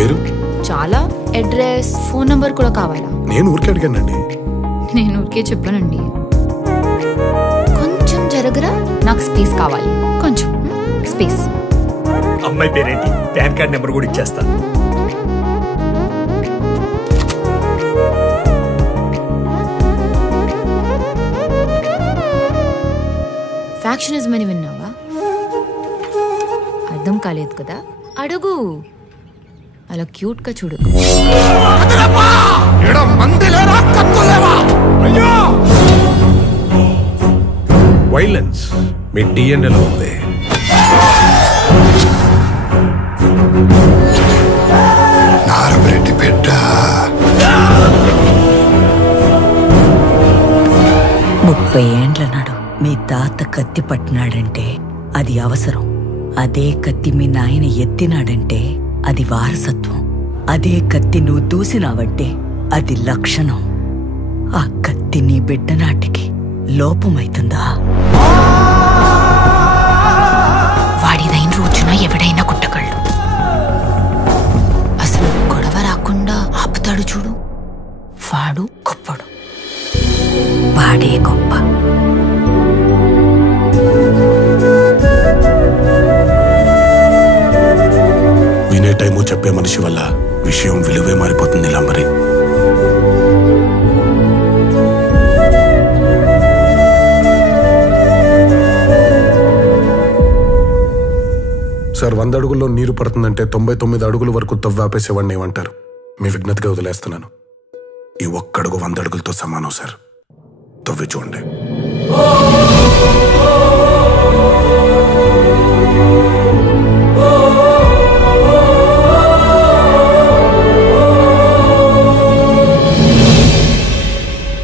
పేరు? చాలా. Address, phone number కూడా కావాలా? నేను ఊరికే అడిగానండి. నేను ఊరికే చెప్పానండి. కొంచెం జరగరా, నాకు స్పేస్ కావాలి. కొంచెం స్పేస్. అమ్మాయి పేరేంటి? పాన్ కార్డ్ నెంబర్ కూడా ఇచ్చేస్తా. ఫ్యాక్షనిజం అని విన్నావా? అర్థం కాలేదు కదా, అడుగు. అలా క్యూట్ గా చూడు. వైలెన్స్ మీ డిఎన్ఏలో ఉంది. నారబరెడ్డి బిడ్డ 30 ఏండ్ల నాడు మీ తాత కత్తి పట్టినాడంటే అది అవసరం. అదే కత్తి మీ నాయన ఎత్తినాడంటే అది వారసత్వం. అదే కత్తి నువ్వు దూసినావంటే అది లక్షణం. ఆ కత్తి నీ బిడ్డ నాటికి లోపమైతుందా? వాడిదైన రోజున ఎవడైనా కుట్టగలడు. అసలు గొడవ రాకుండా ఆపుతాడు చూడు, వాడు గొప్పడు. వాడే గొప్ప. వినే టైము చెప్పే మనిషి వల్ల విషయం విలువే మారిపోతుంది. ఇలా మరి సార్, 100 అడుగుల్లో నీరు పడుతుందంటే 99 అడుగుల వరకు తవ్వాపేసేవాడిని ఏమంటారు? మీ విజ్ఞతగా వదిలేస్తున్నాను. ఈ ఒక్క అడుగు 100 అడుగులతో సమానం సార్. తవ్వి చూడండి.